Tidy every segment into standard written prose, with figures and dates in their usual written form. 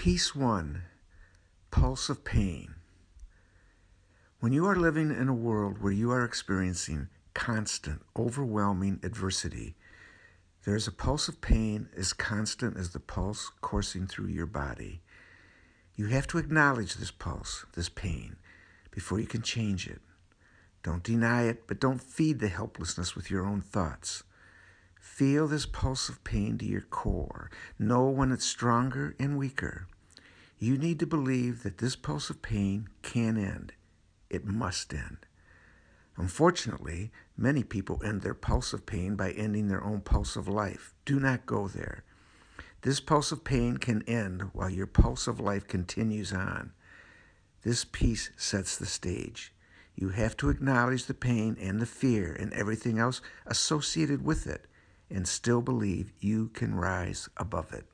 Piece 1, Pulse of Pain. When you are living in a world where you are experiencing constant, overwhelming adversity, there is a pulse of pain as constant as the pulse coursing through your body. You have to acknowledge this pulse, this pain, before you can change it. Don't deny it, but don't feed the helplessness with your own thoughts. Feel this pulse of pain to your core. Know when it's stronger and weaker. You need to believe that this pulse of pain can end. It must end. Unfortunately, many people end their pulse of pain by ending their own pulse of life. Do not go there. This pulse of pain can end while your pulse of life continues on. This piece sets the stage. You have to acknowledge the pain and the fear and everything else associated with it, and still believe you can rise above it.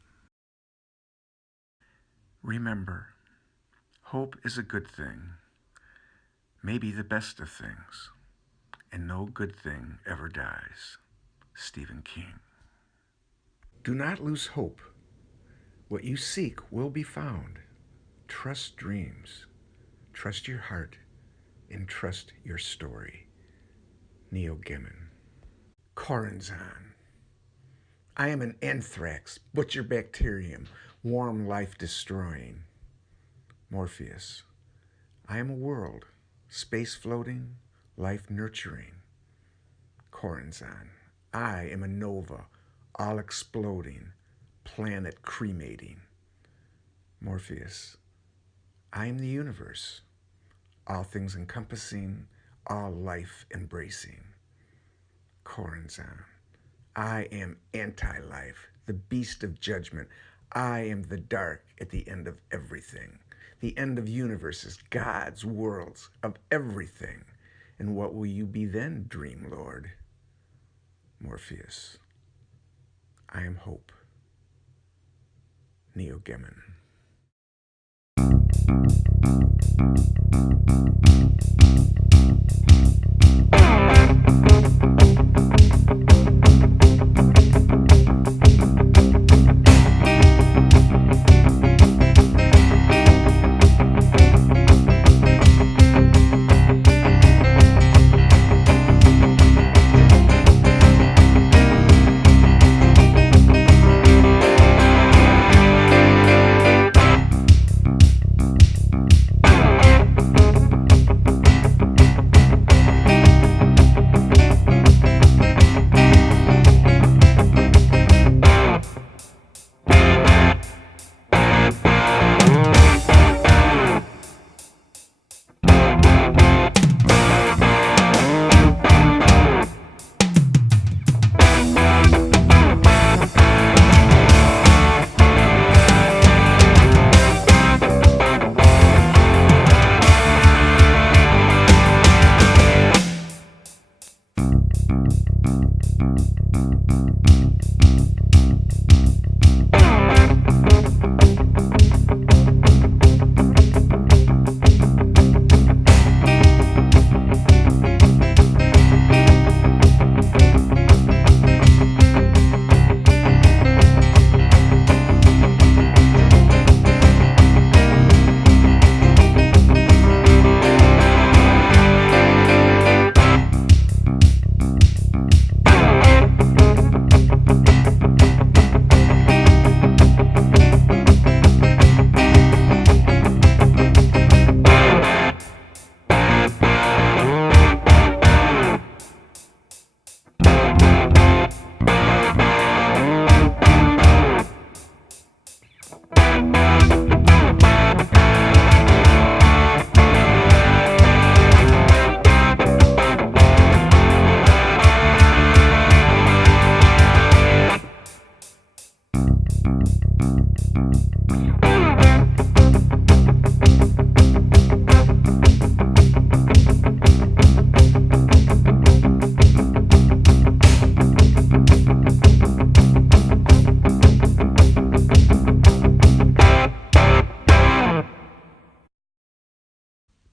Remember, hope is a good thing, maybe the best of things, and no good thing ever dies. Stephen King. Do not lose hope. What you seek will be found. Trust dreams, trust your heart, and trust your story. Neil Gaiman. Corazon. I am an anthrax, butcher bacterium, warm life destroying. Morpheus. I am a world, space floating, life nurturing. Corazon. I am a nova, all exploding, planet cremating. Morpheus. I am the universe, all things encompassing, all life embracing. Corazon. I am anti-life, the beast of judgment. I am the dark at the end of everything. The end of universes, gods, worlds, of everything. And what will you be then, Dream Lord? Morpheus. I am hope. Neil Gaiman.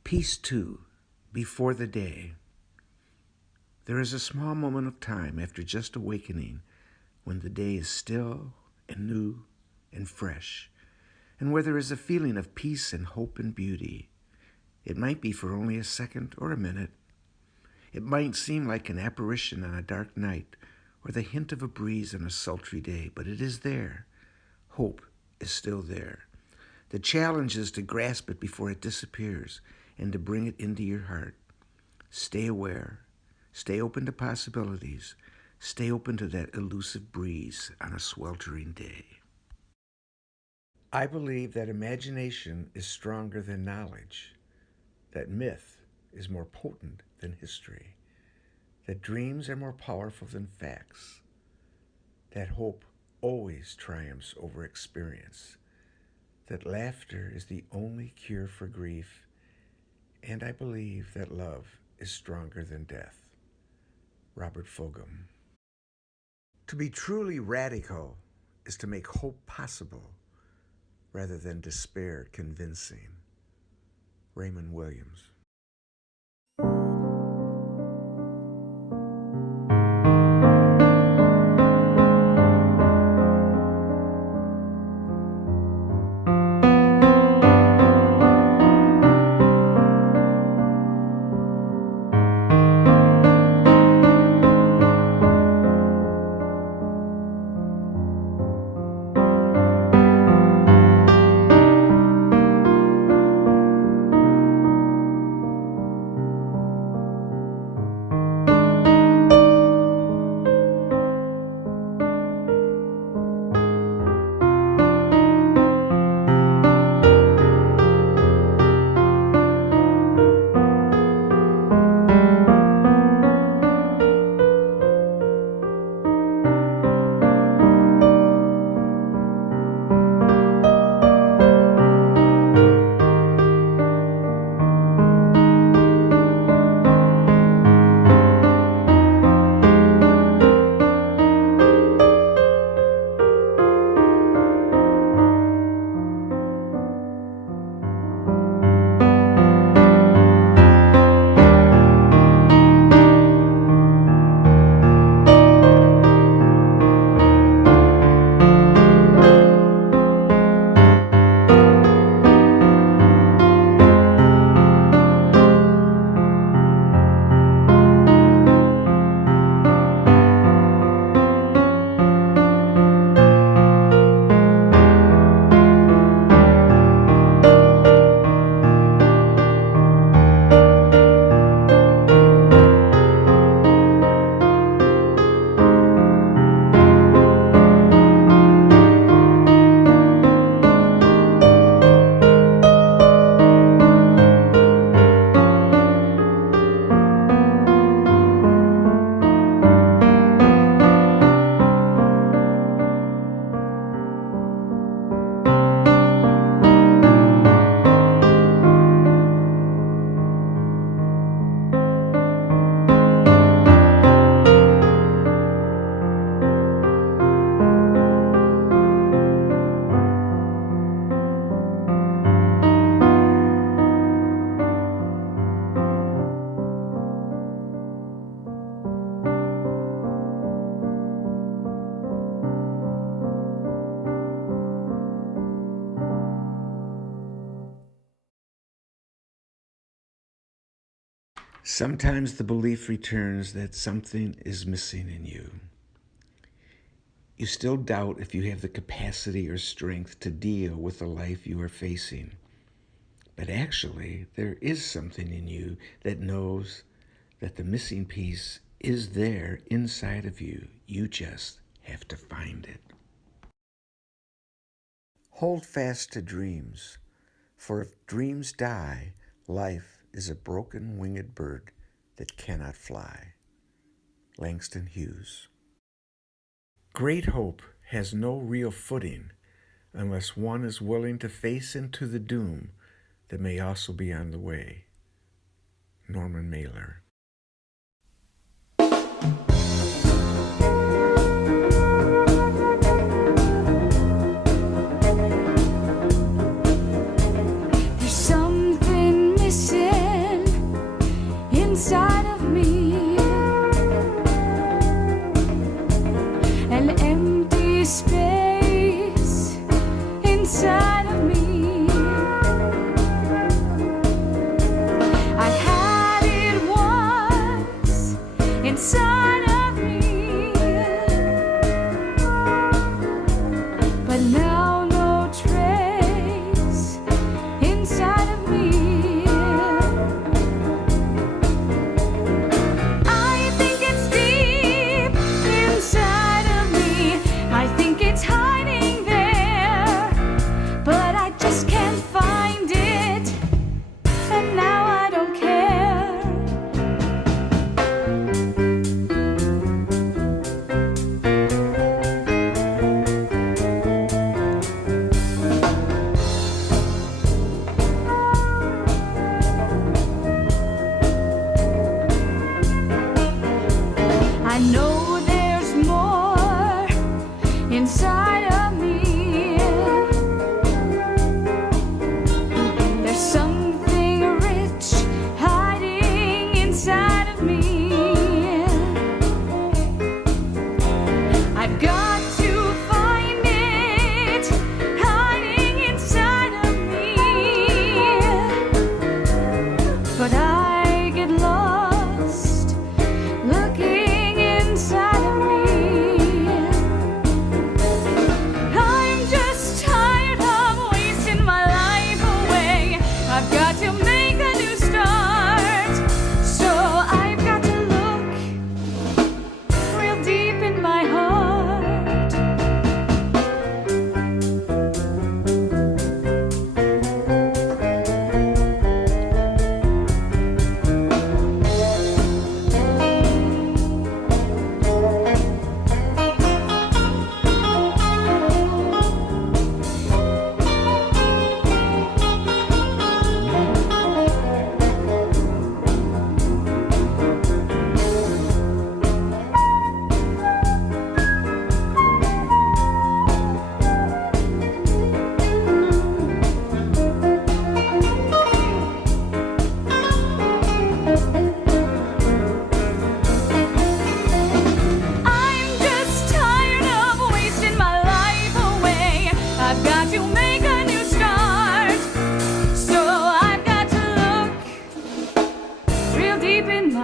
Piece 2, Before the Day. There is a small moment of time after just awakening when the day is still and new and fresh. and where there is a feeling of peace and hope and beauty. It might be for only a second or a minute. It might seem like an apparition on a dark night or the hint of a breeze on a sultry day, but it is there. Hope is still there. The challenge is to grasp it before it disappears and to bring it into your heart. Stay aware. Stay open to possibilities. Stay open to that elusive breeze on a sweltering day. I believe that imagination is stronger than knowledge, that myth is more potent than history, that dreams are more powerful than facts, that hope always triumphs over experience, that laughter is the only cure for grief, and I believe that love is stronger than death. Robert Fulghum. To be truly radical is to make hope possible rather than despair convincing. Raymond Williams. Sometimes the belief returns that something is missing in you. You still doubt if you have the capacity or strength to deal with the life you are facing. But actually, there is something in you that knows that the missing piece is there inside of you. You just have to find it. Hold fast to dreams, for if dreams die, life is a broken winged bird that cannot fly. Langston Hughes. Great hope has no real footing unless one is willing to face into the doom that may also be on the way. Norman Mailer. Inside of me, an empty space inside of me.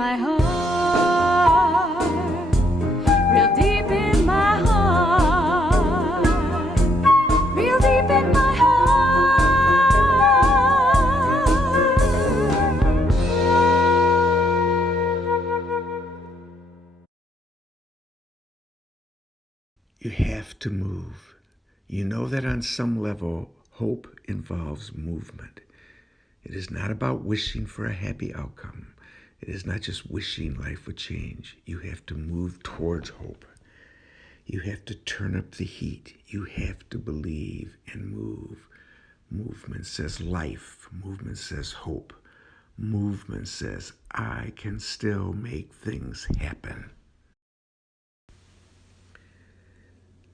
my heart, real deep in my heart, real deep in my heart. You have to move. You know that on some level, hope involves movement. It is not about wishing for a happy outcome. It is not just wishing life would change. You have to move towards hope. You have to turn up the heat. You have to believe and move. Movement says life. Movement says hope. Movement says I can still make things happen.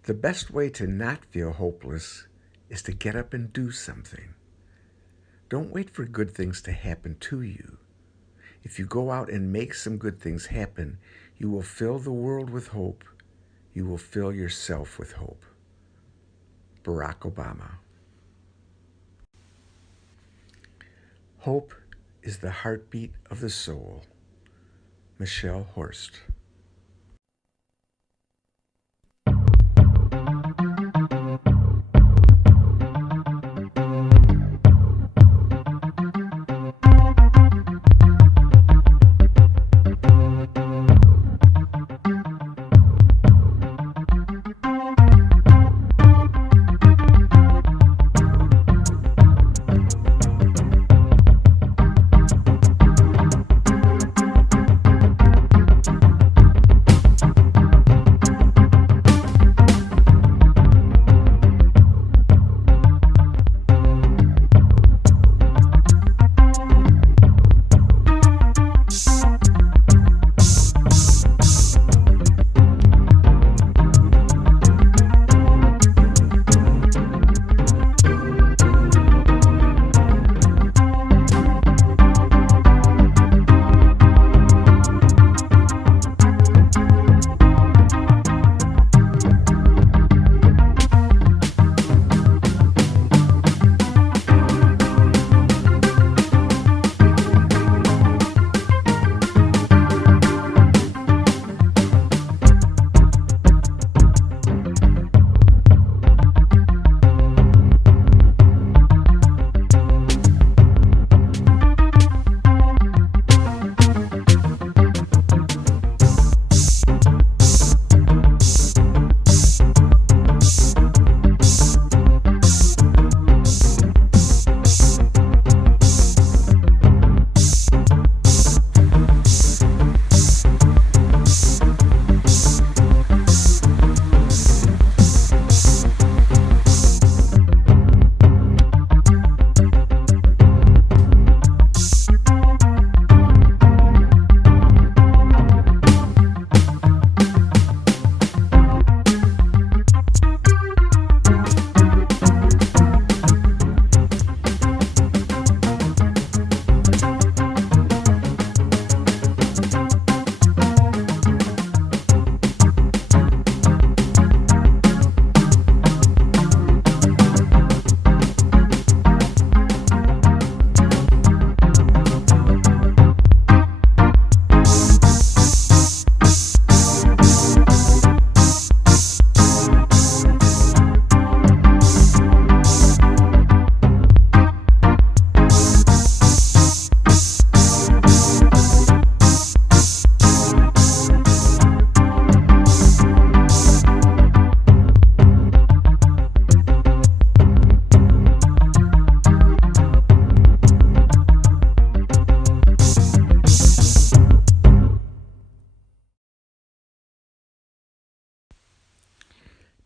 The best way to not feel hopeless is to get up and do something. Don't wait for good things to happen to you. If you go out and make some good things happen, you will fill the world with hope. You will fill yourself with hope. Barack Obama. Hope is the heartbeat of the soul. Michelle Horst.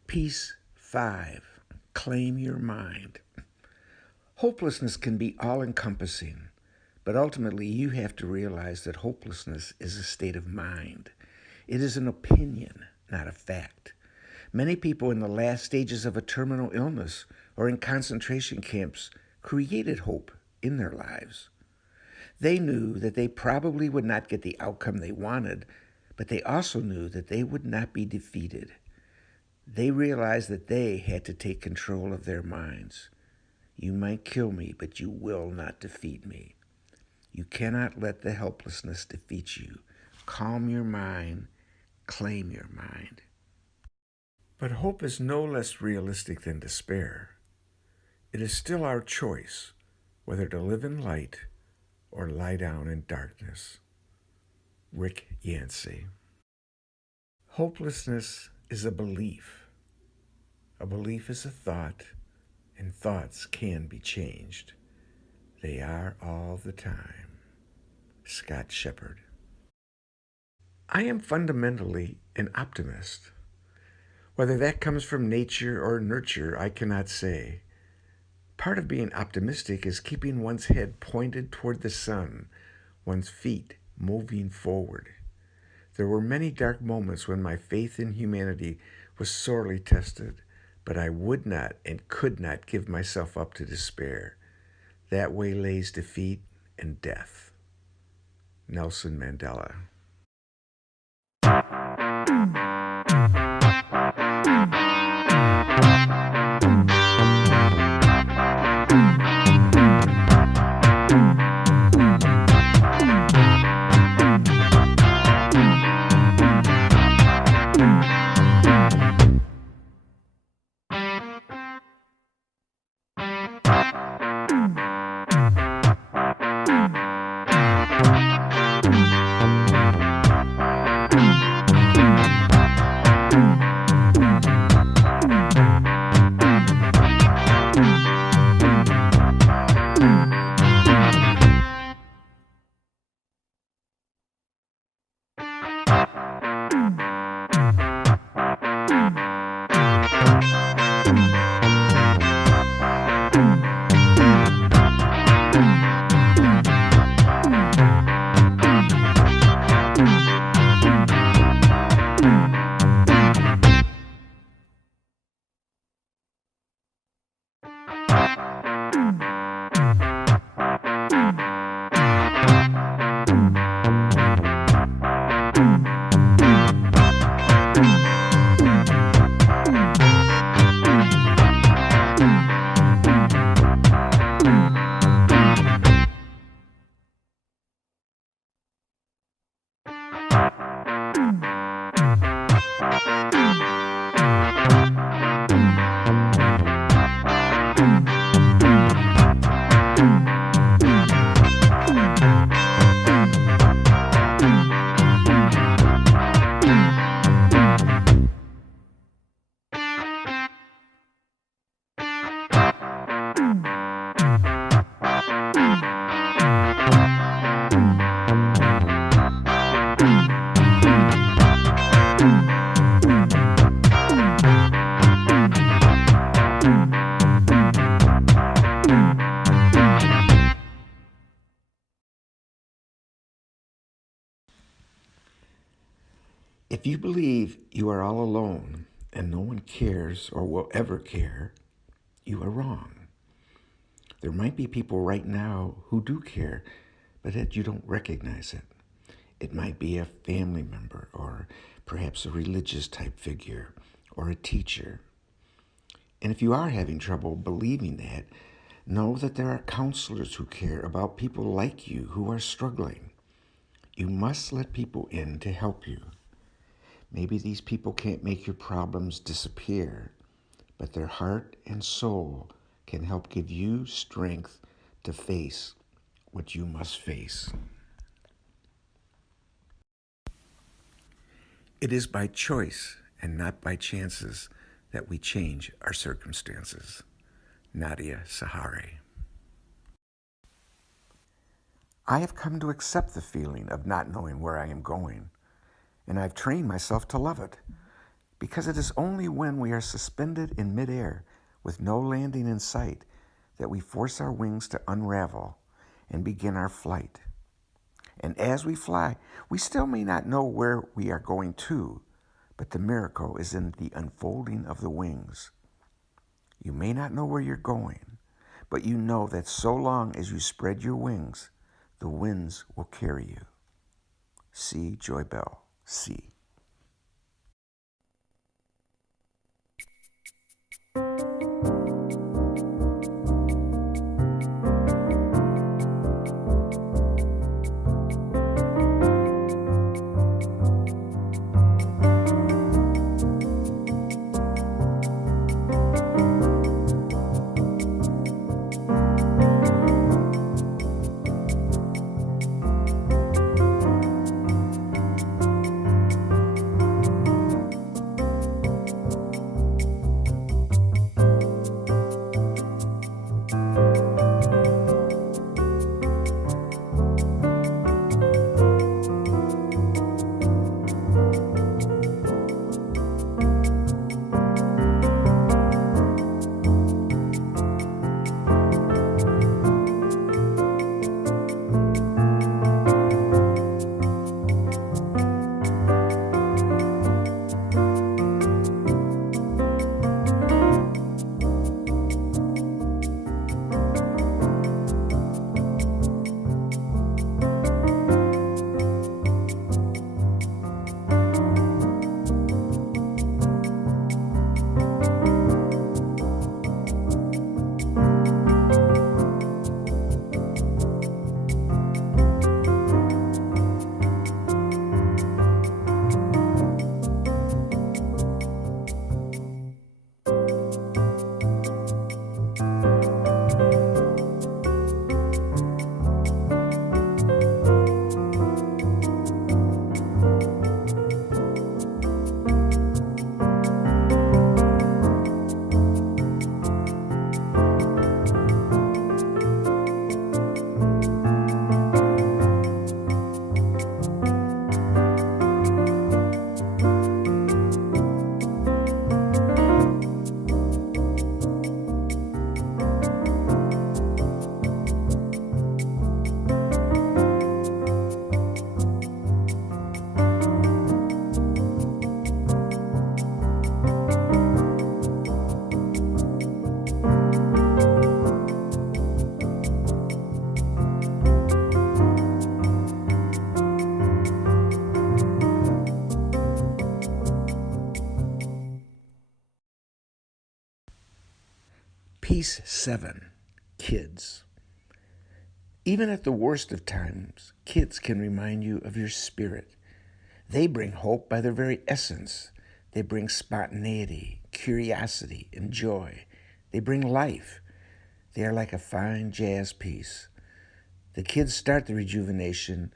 Piece 5. Claim your mind. Hopelessness can be all-encompassing, but ultimately you have to realize that hopelessness is a state of mind. It is an opinion, not a fact. Many people in the last stages of a terminal illness or in concentration camps created hope in their lives. They knew that they probably would not get the outcome they wanted, but they also knew that they would not be defeated. They realized that they had to take control of their minds. You might kill me, but you will not defeat me. You cannot let the helplessness defeat you. Calm your mind, claim your mind. But hope is no less realistic than despair. It is still our choice whether to live in light or lie down in darkness. Rick Yancey. Hopelessness is a belief. A belief is a thought, and thoughts can be changed. They are all the time. Scott Shepherd. I am fundamentally an optimist. Whether that comes from nature or nurture, I cannot say. Part of being optimistic is keeping one's head pointed toward the sun, one's feet moving forward. There were many dark moments when my faith in humanity was sorely tested, but I would not and could not give myself up to despair. That way lays defeat and death. Nelson Mandela. If you believe you are all alone and no one cares or will ever care, you are wrong. There might be people right now who do care, but that you don't recognize it. It might be a family member or perhaps a religious type figure or a teacher. And if you are having trouble believing that, know that there are counselors who care about people like you who are struggling. You must let people in to help you. Maybe these people can't make your problems disappear, but their heart and soul can help give you strength to face what you must face. It is by choice and not by chances that we change our circumstances. Nadia Sahari. I have come to accept the feeling of not knowing where I am going, and I've trained myself to love it, because it is only when we are suspended in midair with no landing in sight that we force our wings to unravel and begin our flight. And as we fly, we still may not know where we are going to, but the miracle is in the unfolding of the wings. You may not know where you're going, but you know that so long as you spread your wings, the winds will carry you. C. Joy Bell, C. Piece 7, Kids. Even at the worst of times, kids can remind you of your spirit. They bring hope by their very essence. They bring spontaneity, curiosity, and joy. They bring life. They are like a fine jazz piece. The kids start the rejuvenation,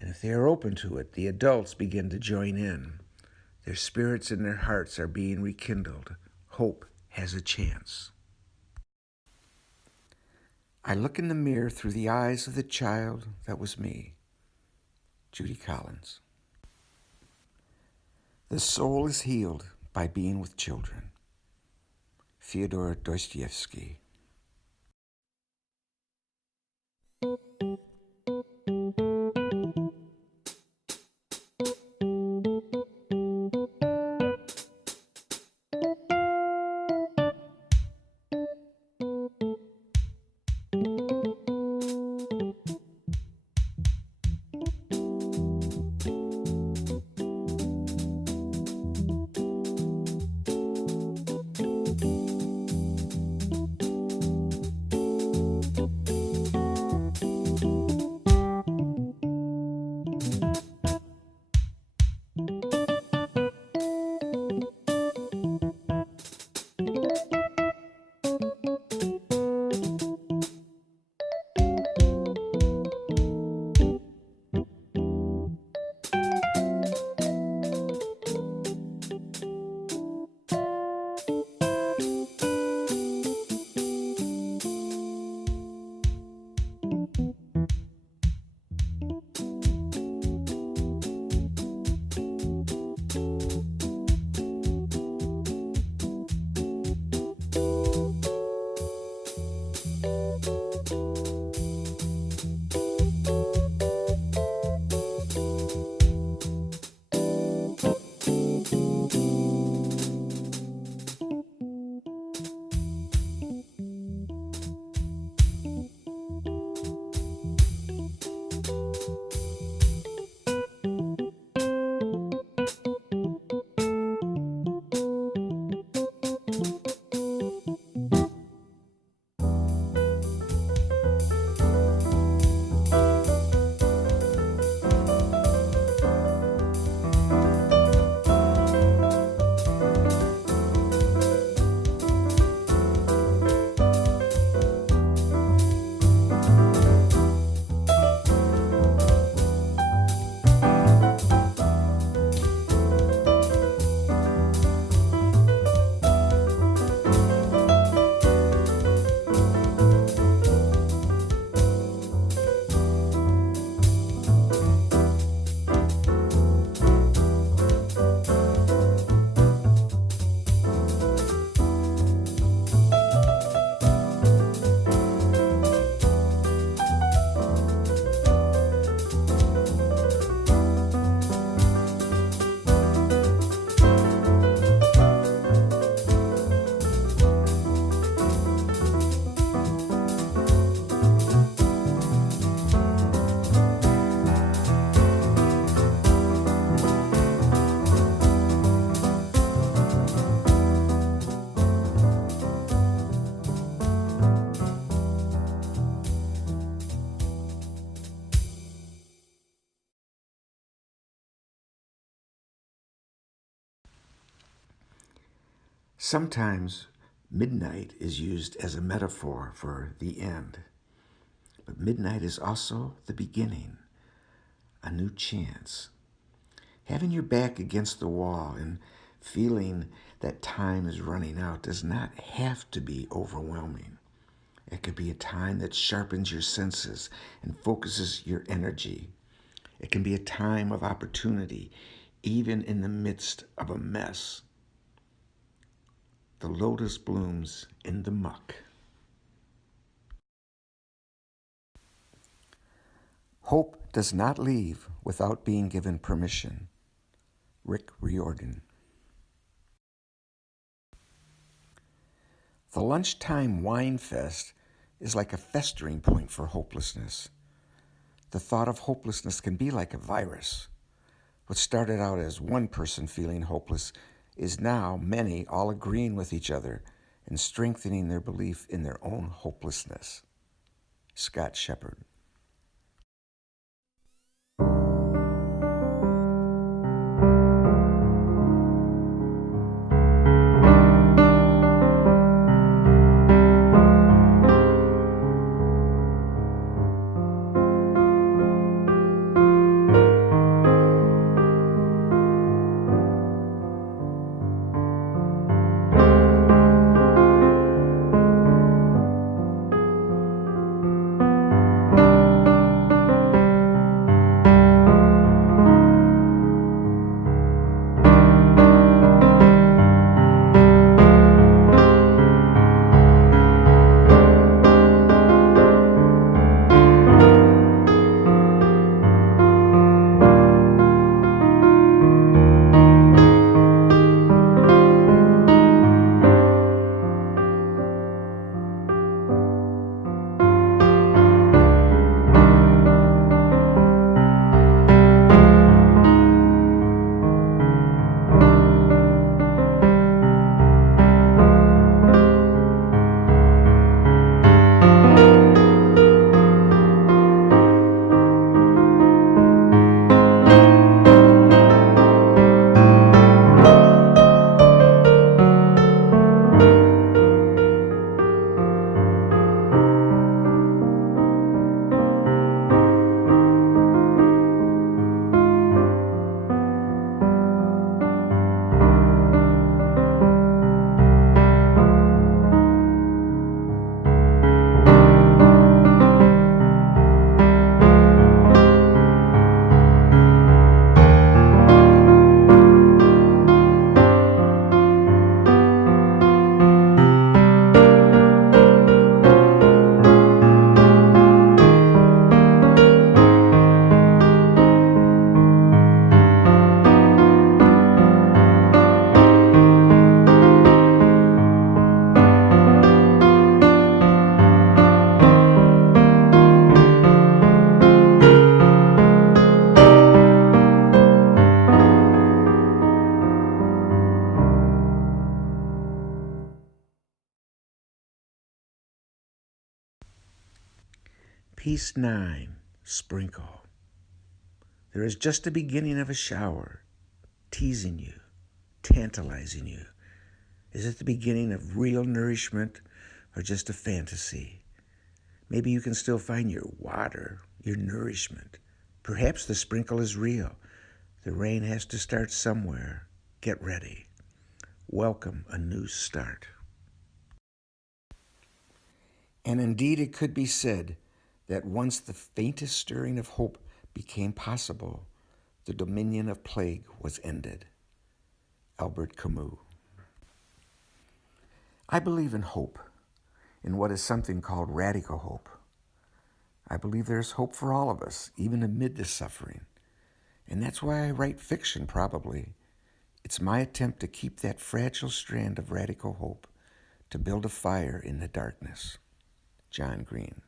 and if they are open to it, the adults begin to join in. Their spirits and their hearts are being rekindled. Hope has a chance. I look in the mirror through the eyes of the child that was me. Judy Collins. The soul is healed by being with children. Fyodor Dostoevsky. Sometimes midnight is used as a metaphor for the end, but midnight is also the beginning, a new chance. Having your back against the wall and feeling that time is running out does not have to be overwhelming. It could be a time that sharpens your senses and focuses your energy. It can be a time of opportunity, even in the midst of a mess. The lotus blooms in the muck. Hope does not leave without being given permission. Rick Riordan. The lunchtime wine fest is like a festering point for hopelessness. The thought of hopelessness can be like a virus. What started out as one person feeling hopeless is now many all agreeing with each other and strengthening their belief in their own hopelessness. Scott Shepherd. Piece 9, Sprinkle. There is just the beginning of a shower, teasing you, tantalizing you. Is it the beginning of real nourishment or just a fantasy? Maybe you can still find your water, your nourishment. Perhaps the sprinkle is real. The rain has to start somewhere. Get ready. Welcome a new start. And indeed it could be said that once the faintest stirring of hope became possible, the dominion of plague was ended. Albert Camus. I believe in hope, in what is something called radical hope. I believe there's hope for all of us, even amid the suffering. And that's why I write fiction, probably. It's my attempt to keep that fragile strand of radical hope, to build a fire in the darkness. John Green.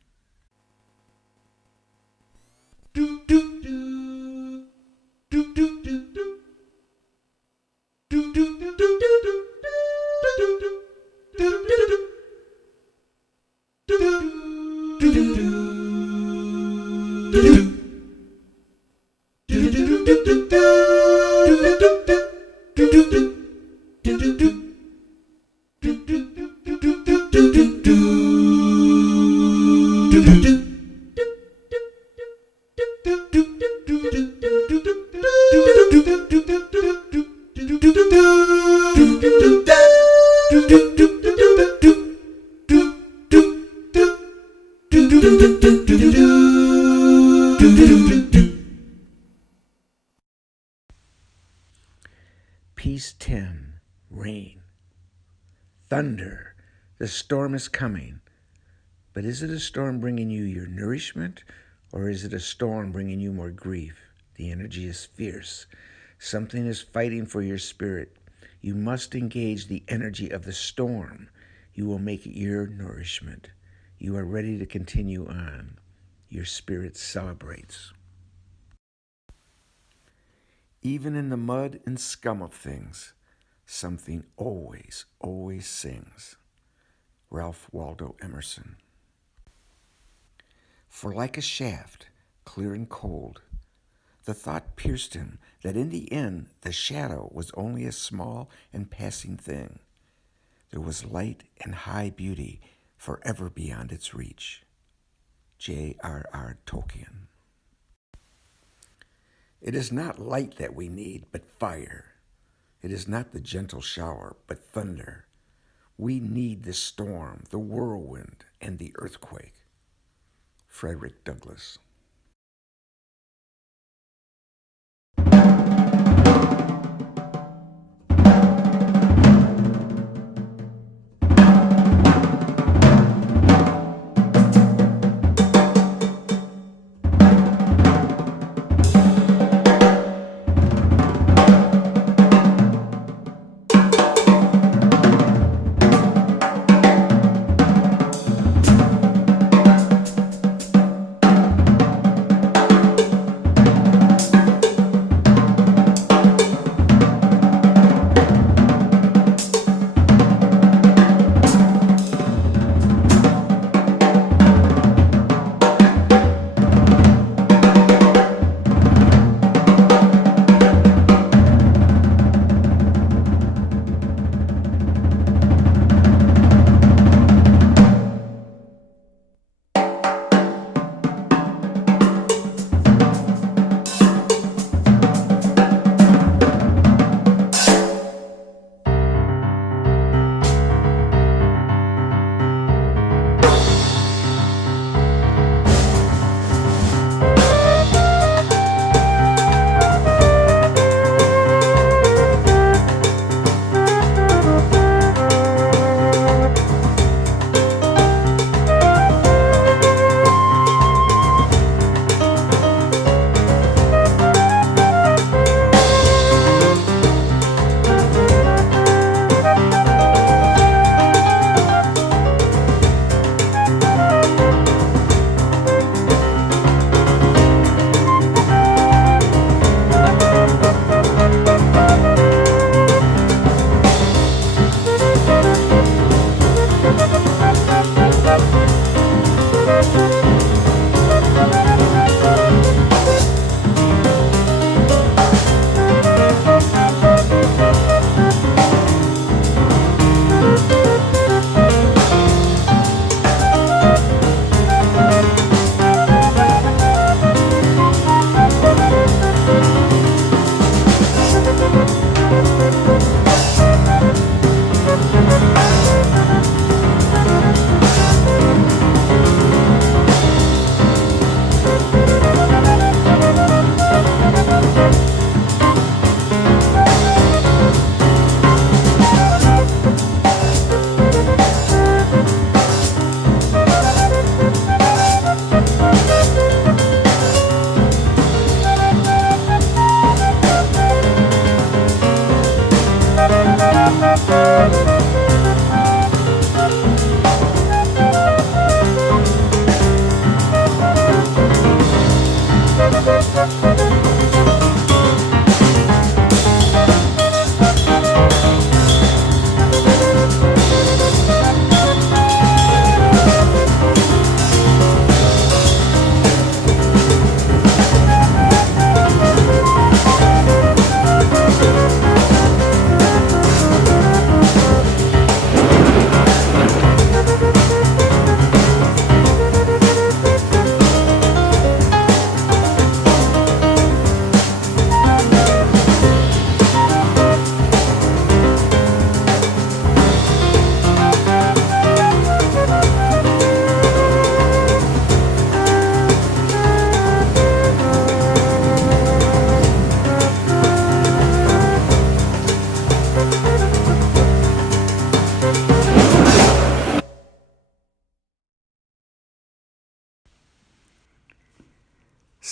Piece 10, Rain. Thunder. The storm is coming. But is it a storm bringing you your nourishment, or is it a storm bringing you more grief? The energy is fierce. Something is fighting for your spirit. You must engage the energy of the storm. You will make it your nourishment. You are ready to continue on. Your spirit celebrates. Even in the mud and scum of things, something always, always sings. Ralph Waldo Emerson. For like a shaft, clear and cold, the thought pierced him that in the end the shadow was only a small and passing thing. There was light and high beauty forever beyond its reach. J.R.R. Tolkien. It is not light that we need, but fire. It is not the gentle shower, but thunder. We need the storm, the whirlwind, and the earthquake. Frederick Douglass.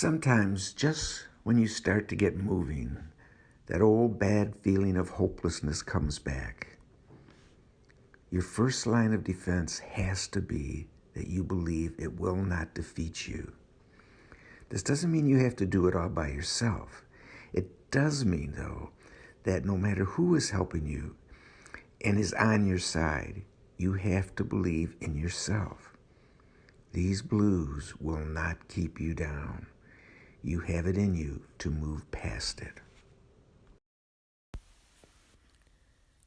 Sometimes, just when you start to get moving, that old bad feeling of hopelessness comes back. Your first line of defense has to be that you believe it will not defeat you. This doesn't mean you have to do it all by yourself. It does mean, though, that no matter who is helping you and is on your side, You have to believe in yourself. These blues will not keep you down. You have it in you to move past it.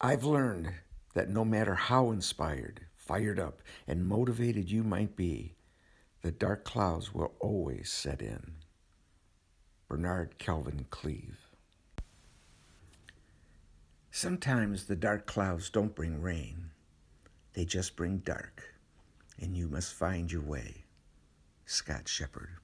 I've learned that no matter how inspired, fired up, and motivated you might be, the dark clouds will always set in. Bernard Calvin Cleve. Sometimes the dark clouds don't bring rain. They just bring dark, and you must find your way. Scott Shepherd.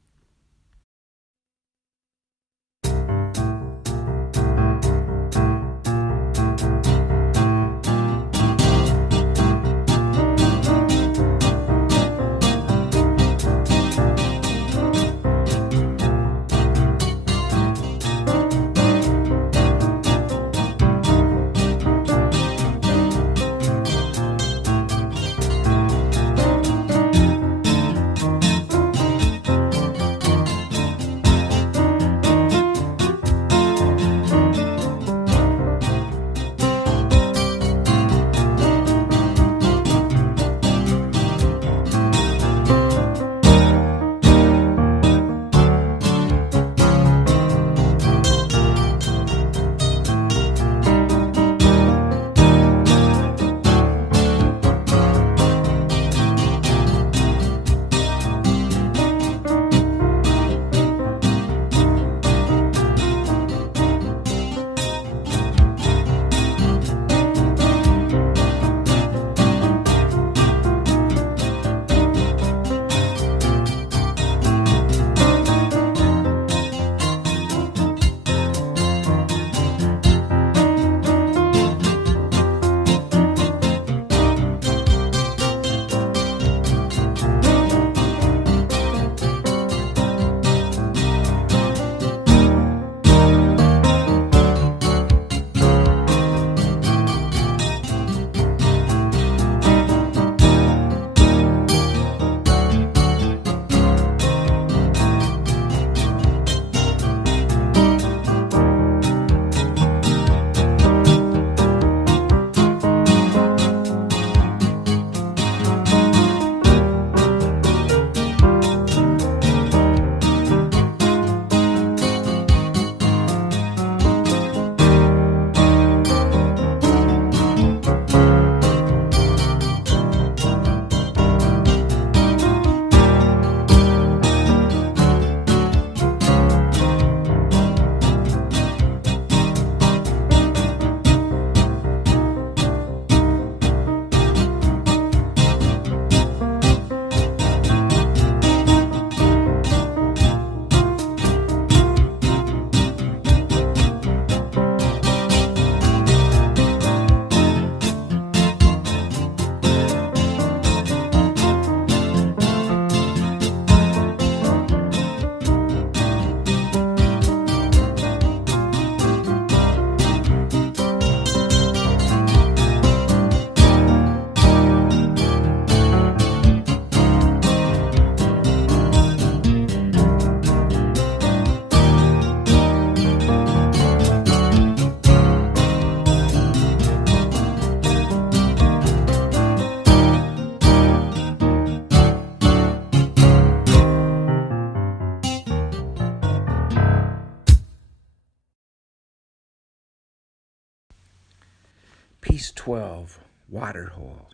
Piece 12, Waterhole.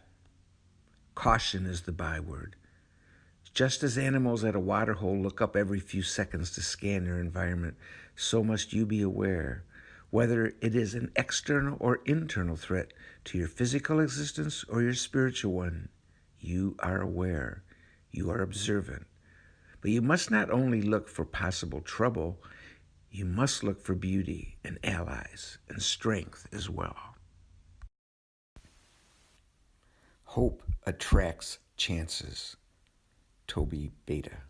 Caution is the byword. Just as animals at a waterhole look up every few seconds to scan their environment, so must you be aware, whether it is an external or internal threat to your physical existence or your spiritual one. You are aware. You are observant. But you must not only look for possible trouble, you must look for beauty and allies and strength as well. Hope attracts chances. Toby Beta.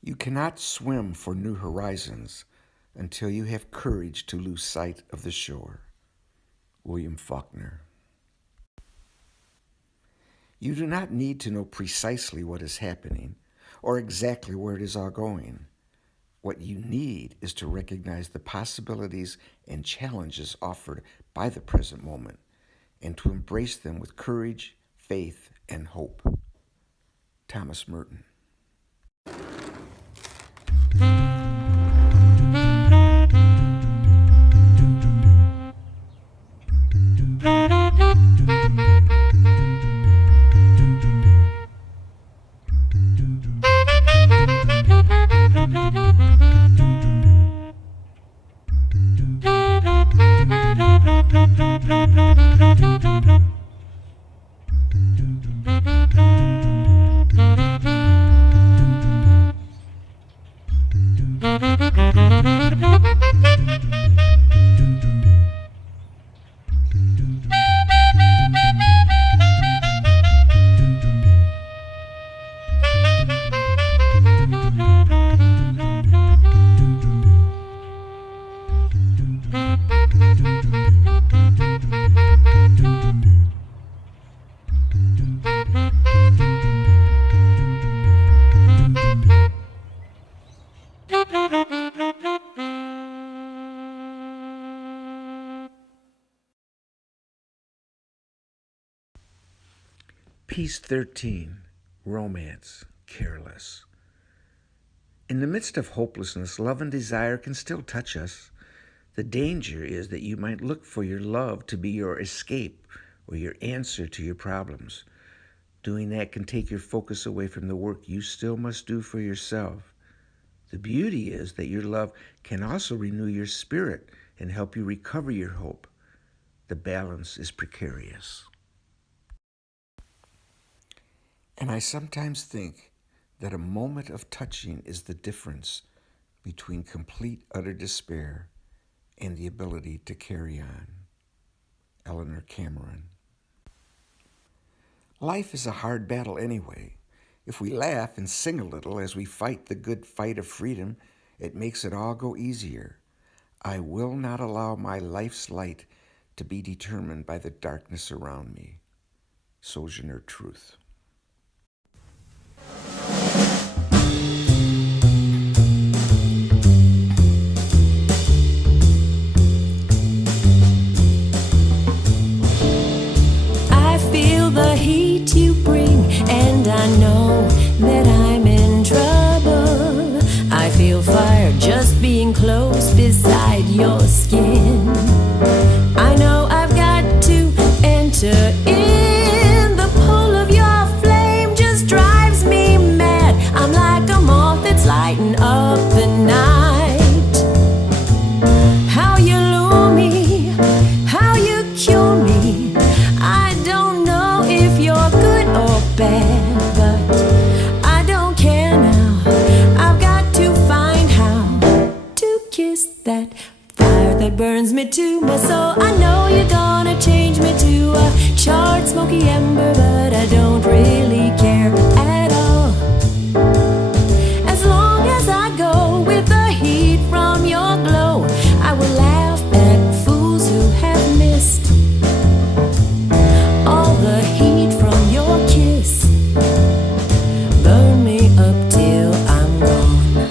You cannot swim for new horizons until you have courage to lose sight of the shore. William Faulkner. You do not need to know precisely what is happening or exactly where it is all going. What you need is to recognize the possibilities and challenges offered by the present moment and to embrace them with courage, faith, and hope. Thomas Merton. Piece 13, Romance, Careless. In the midst of hopelessness, love and desire can still touch us. The danger is that you might look for your love to be your escape or your answer to your problems. Doing that can take your focus away from the work you still must do for yourself. The beauty is that your love can also renew your spirit and help you recover your hope. The balance is precarious. And I sometimes think that a moment of touching is the difference between complete utter despair and the ability to carry on. Eleanor Cameron. Life is a hard battle anyway. If we laugh and sing a little as we fight the good fight of freedom, it makes it all go easier. I will not allow my life's light to be determined by the darkness around me. Sojourner Truth. I feel the heat you bring, and I know that I'm in trouble. I feel fire just being close beside your skin. I know I've got to enter in. The pull of your flame just drives me mad. I'm like a moth that's lighting up the night. How you lure me, how you cure me. I don't know if you're good or bad, but I don't care now. I've got to find how to kiss that fire that burns me to my soul. I know you're gonna change me to a charred smoky ember, but I don't really care at all. As long as I go with the heat from your glow, I will laugh at fools who have missed all the heat from your kiss. Burn me up till I'm gone.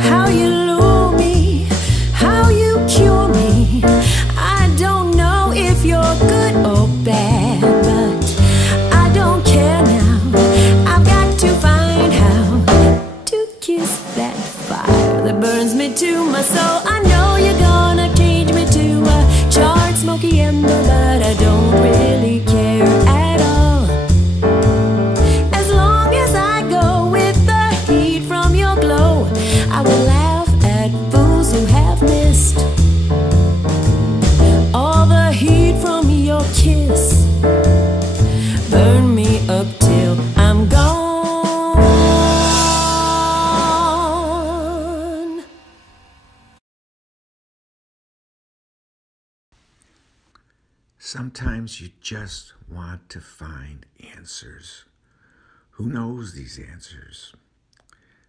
How you lure me, how you cure me. I don't know if you're good or bad, but I don't care now. I've got to find how to kiss that fire that burns me to my soul. I know you're gonna change me to a charred smoky ember, but I don't really care at all. As long as I go with the heat from your glow, I will laugh at fools who have missed all the heat from your kiss. Burn me up till I'm gone. Sometimes you just want to find answers. Who knows these answers?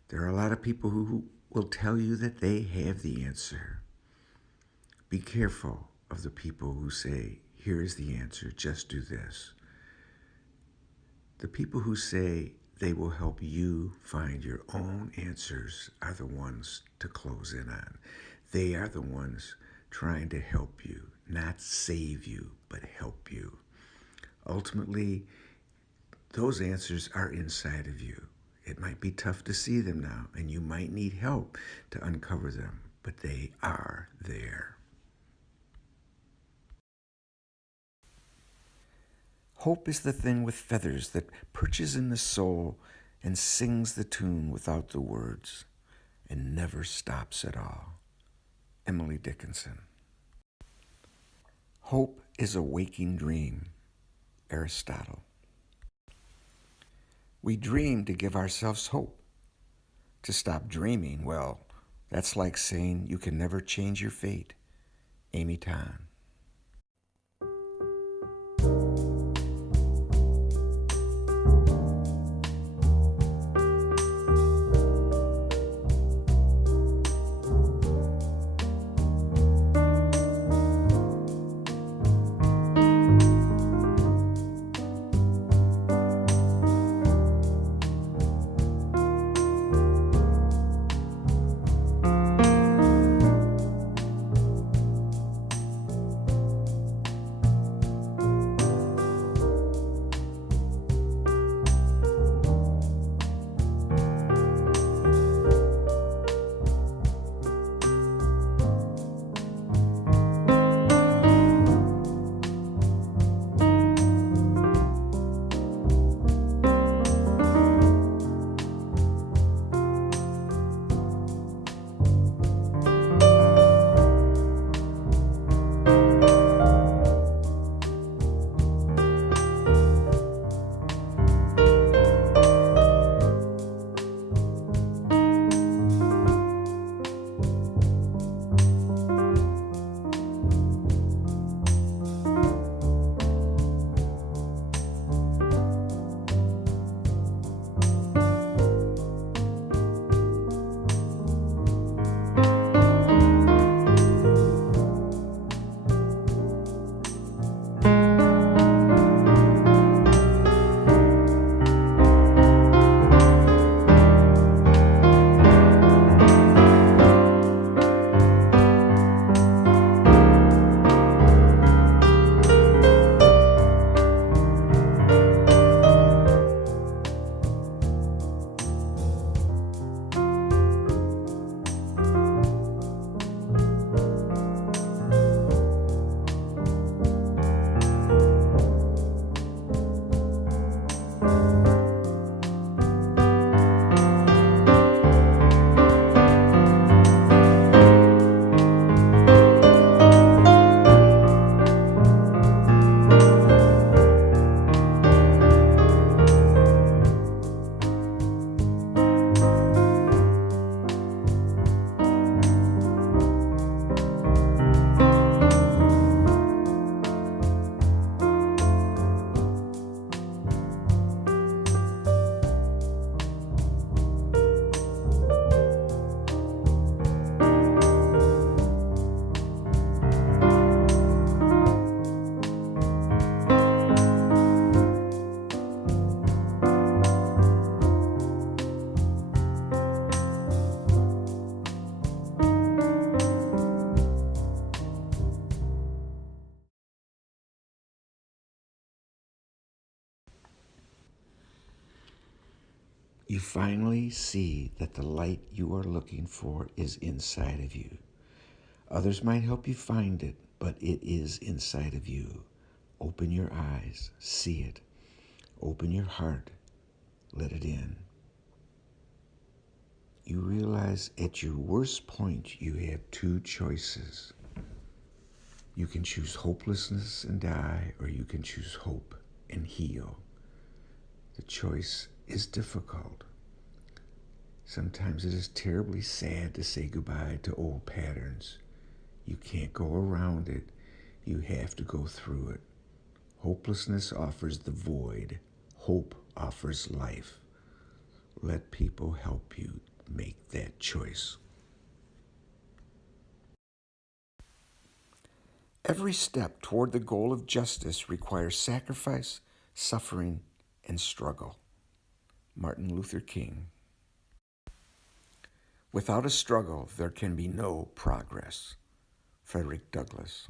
There are a lot of people who will tell you that they have the answer. Be careful of the people who say, here is the answer, just do this. The people who say they will help you find your own answers are the ones to close in on. They are the ones trying to help you, not save you, but help you. Ultimately, those answers are inside of you. It might be tough to see them now, and you might need help to uncover them, but they are there. Hope is the thing with feathers that perches in the soul and sings the tune without the words and never stops at all. Emily Dickinson. Hope is a waking dream. Aristotle. We dream to give ourselves hope. To stop dreaming, well, that's like saying you can never change your fate. Amy Tan. You finally see that the light you are looking for is inside of you. Others might help you find it, but it is inside of you. Open your eyes, see it. Open your heart, let it in. You realize at your worst point, you have two choices. You can choose hopelessness and die, or you can choose hope and heal. The choice is difficult. Sometimes it is terribly sad to say goodbye to old patterns. You can't go around it. you have to go through it. Hopelessness offers the void. Hope offers life. Let people help you make that choice. Every step toward the goal of justice requires sacrifice, suffering, and struggle. Martin Luther King. Without a struggle, there can be no progress. Frederick Douglass.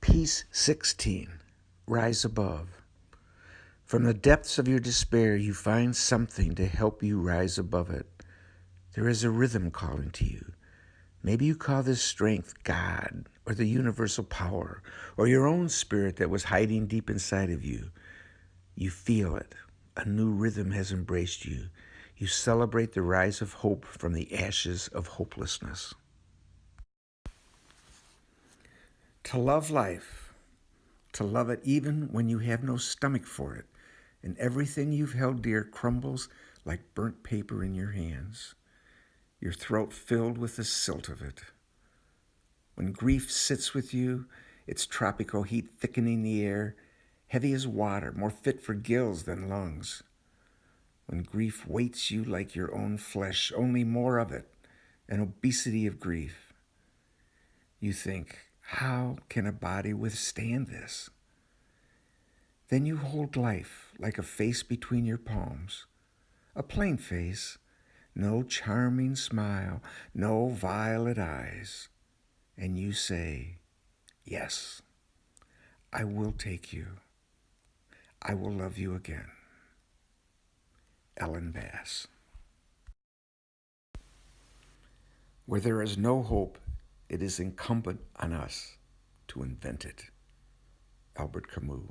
Piece 16, Rise Above. From the depths of your despair, you find something to help you rise above it. There is a rhythm calling to you. Maybe you call this strength God, or the universal power, or your own spirit that was hiding deep inside of you. You feel it. A new rhythm has embraced you. You celebrate the rise of hope from the ashes of hopelessness. To love life, to love it even when you have no stomach for it, and everything you've held dear crumbles like burnt paper in your hands, your throat filled with the silt of it. When grief sits with you, its tropical heat thickening the air, heavy as water, more fit for gills than lungs. When grief weights you like your own flesh, only more of it, an obesity of grief. You think, how can a body withstand this? Then you hold life like a face between your palms, a plain face, no charming smile, no violet eyes, and you say, yes, I will take you. I will love you again. Ellen Bass. Where there is no hope, it is incumbent on us to invent it. Albert Camus.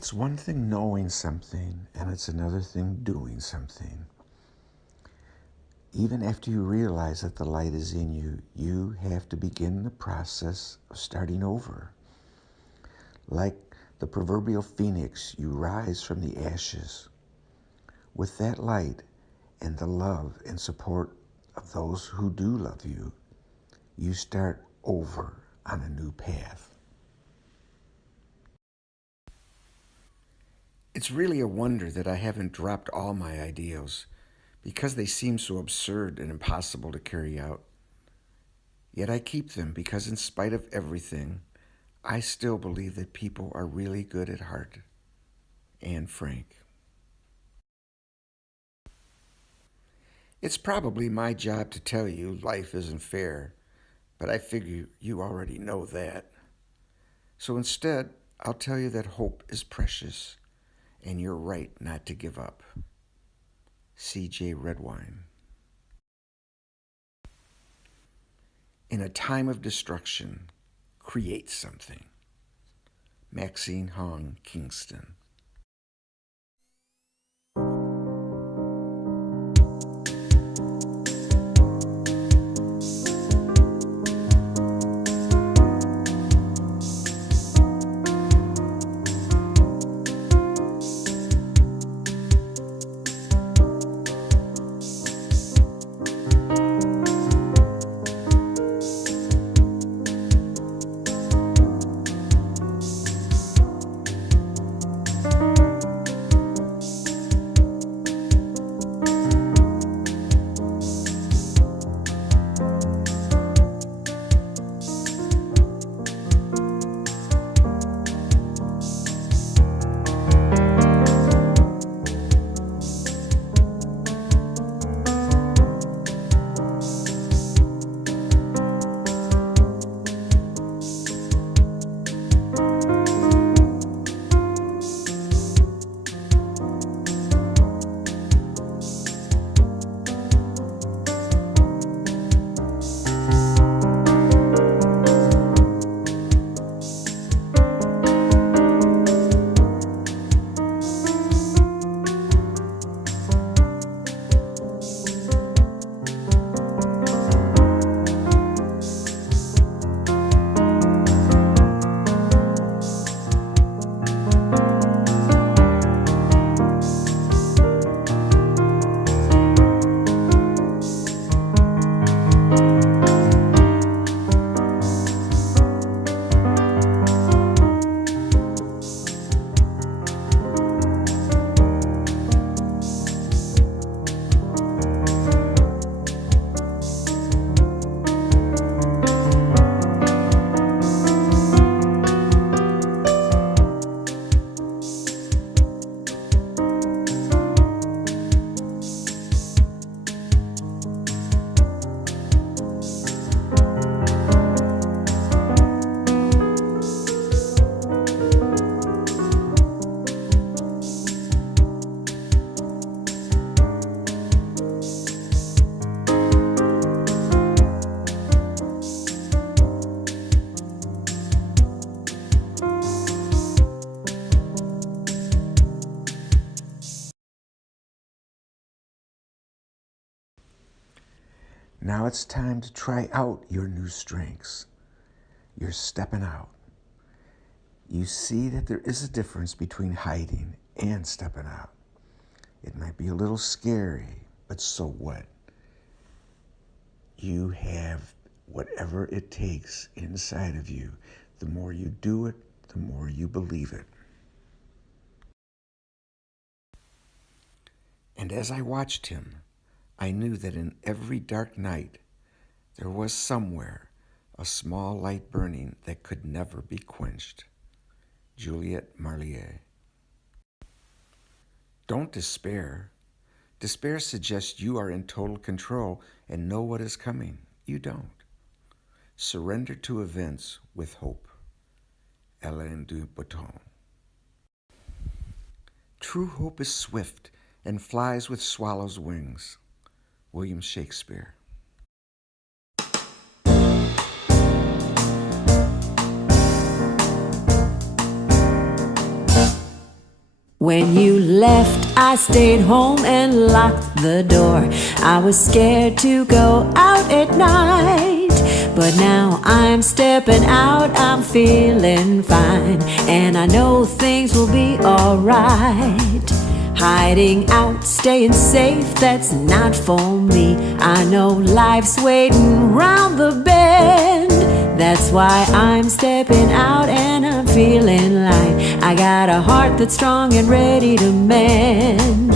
It's one thing knowing something, and it's another thing doing something. Even after you realize that the light is in you, you have to begin the process of starting over. Like the proverbial phoenix, you rise from the ashes. With that light and the love and support of those who do love you, you start over on a new path. It's really a wonder that I haven't dropped all my ideals, because they seem so absurd and impossible to carry out. Yet I keep them because in spite of everything, I still believe that people are really good at heart and frank. It's probably my job to tell you life isn't fair, but I figure you already know that. So instead, I'll tell you that hope is precious, and you're right not to give up. C.J. Redwine. In a time of destruction, create something. Maxine Hong Kingston. Now it's time to try out your new strengths. You're stepping out. You see that there is a difference between hiding and stepping out. It might be a little scary, but so what? You have whatever it takes inside of you. The more you do it, the more you believe it. And as I watched him, I knew that in every dark night, there was somewhere a small light burning that could never be quenched. Juliet Marlier. Don't despair. Despair suggests you are in total control and know what is coming. You don't. Surrender to events with hope. Alain de Botton. True hope is swift and flies with swallows' wings. William Shakespeare. When you left, I stayed home and locked the door. I was scared to go out at night, but now I'm stepping out, I'm feeling fine, and I know things will be alright. Hiding out, staying safe, that's not for me. I know life's waiting round the bend. That's why I'm stepping out and I'm feeling light. I got a heart that's strong and ready to mend.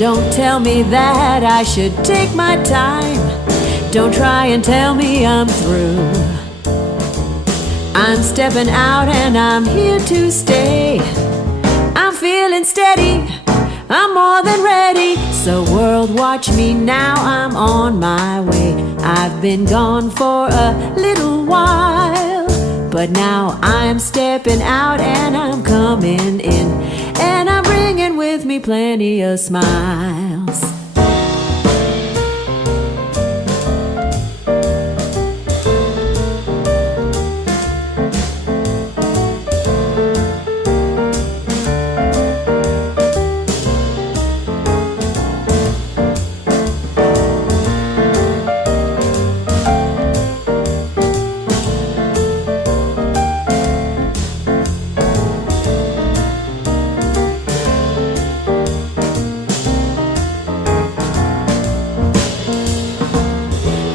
Don't tell me that I should take my time. Don't try and tell me I'm through. I'm stepping out and I'm here to stay. I'm feeling steady, I'm more than ready. So world, watch me now, I'm on my way. I've been gone for a little while, but now I'm stepping out and I'm coming in, and I'm bringing with me plenty of smiles.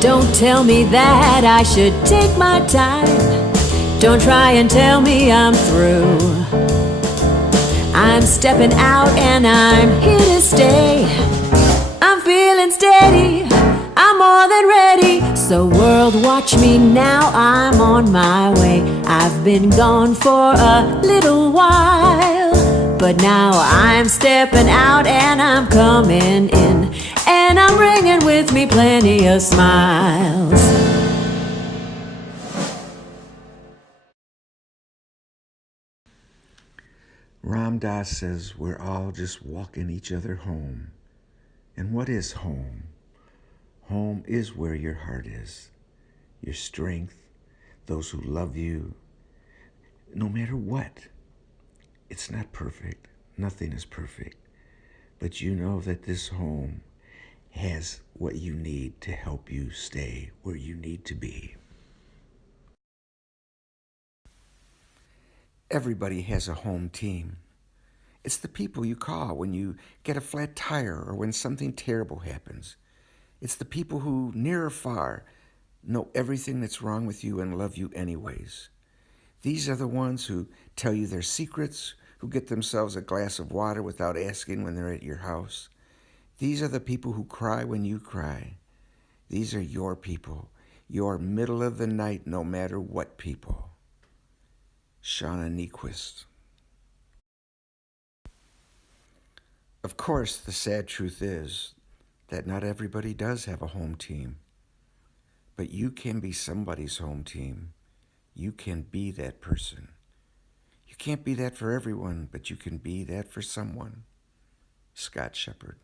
Don't tell me that I should take my time. Don't try and tell me I'm through. I'm stepping out and I'm here to stay. I'm feeling steady, I'm more than ready. So world, watch me now, I'm on my way. I've been gone for a little while, but now I'm stepping out and I'm coming in, and I'm bringing with me plenty of smiles. Ram Dass says we're all just walking each other home. And what is home? Home is where your heart is, your strength, those who love you, no matter what. It's not perfect. Nothing is perfect. But you know that this home has what you need to help you stay where you need to be. Everybody has a home team. It's the people you call when you get a flat tire or when something terrible happens. It's the people who, near or far, know everything that's wrong with you and love you anyways. These are the ones who tell you their secrets, who get themselves a glass of water without asking when they're at your house. These are the people who cry when you cry. These are your people, your middle of the night, no matter what people. Shauna Niequist. Of course, the sad truth is that not everybody does have a home team, but you can be somebody's home team. You can be that person. You can't be that for everyone, but you can be that for someone. Scott Shepard.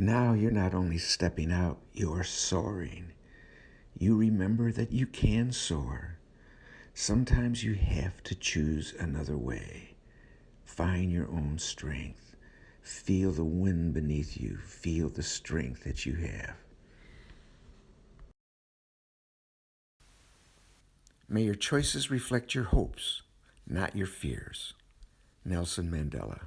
Now you're not only stepping out, you're soaring. You remember that you can soar. Sometimes you have to choose another way. Find your own strength. Feel the wind beneath you. Feel the strength that you have. May your choices reflect your hopes, not your fears. Nelson Mandela.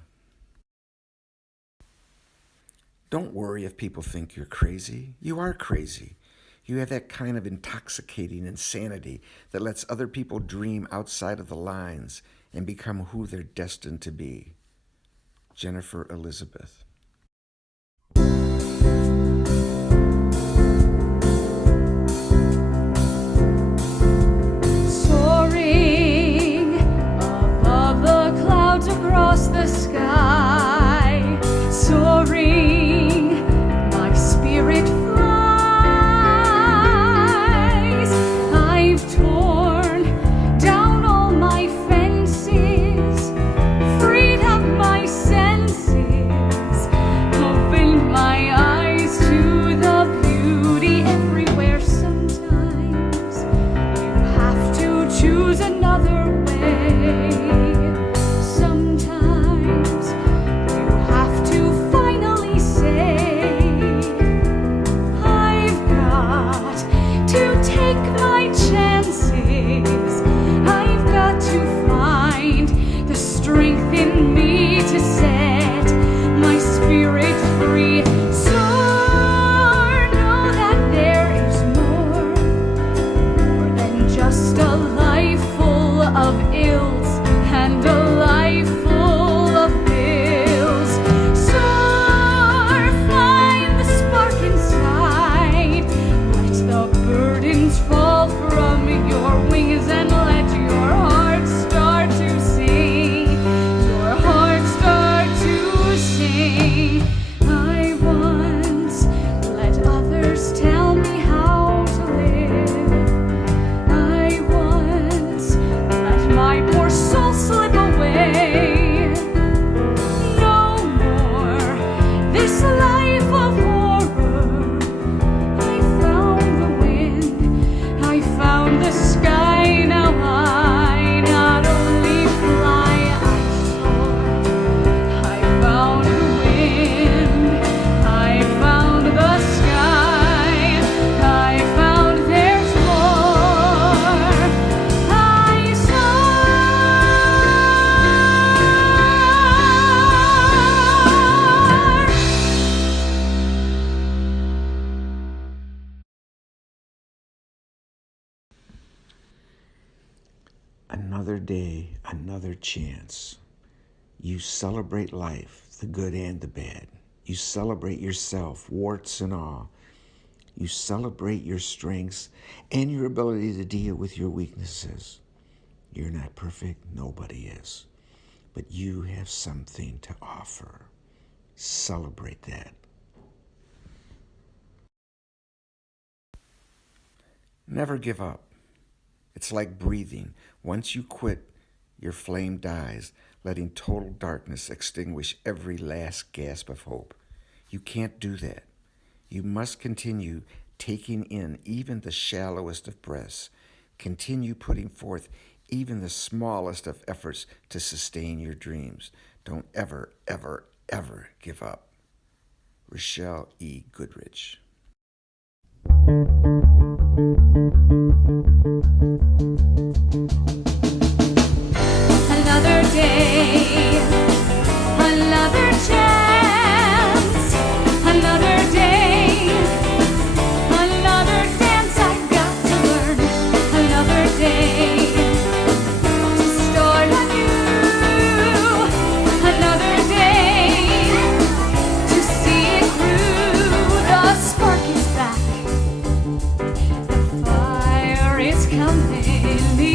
Don't worry if people think you're crazy. You are crazy. You have that kind of intoxicating insanity that lets other people dream outside of the lines and become who they're destined to be. Jennifer Elizabeth. Soaring above the clouds across the sky, soaring, my spirit flies. I've torn down all my fences, freed up my senses, opened my eyes to the beauty everywhere. Sometimes you have to choose another way. Sometimes you have to finally say, I've got to take my chances. I've got to find the strength in me to set my spirit free. Soar, know that there is more than just a life full of ills and a life full of bills. Soar, find the spark inside. Let the burdens fall from your wings and let your heart start to sing. Your heart start to sing. I once let others tell me how to live. I once let my poor soul slip away. No more this life of horror. I found the wind, I found the sky. Now I not only fly, I soar. I found the wind, I found the sky. I found there's more. I Another day, another chance. You celebrate life, the good and the bad. You celebrate yourself, warts and all. You celebrate your strengths and your ability to deal with your weaknesses. You're not perfect, nobody is. But you have something to offer. Celebrate that. Never give up. It's like breathing. Once you quit, your flame dies, letting total darkness extinguish every last gasp of hope. You can't do that. You must continue taking in even the shallowest of breaths. Continue putting forth even the smallest of efforts to sustain your dreams. Don't ever, ever, ever give up. Rochelle E. Goodrich. Another day, another chance, another day, another dance I've got to learn, another day to start anew, another day to see it through. The spark is back, the fire is coming.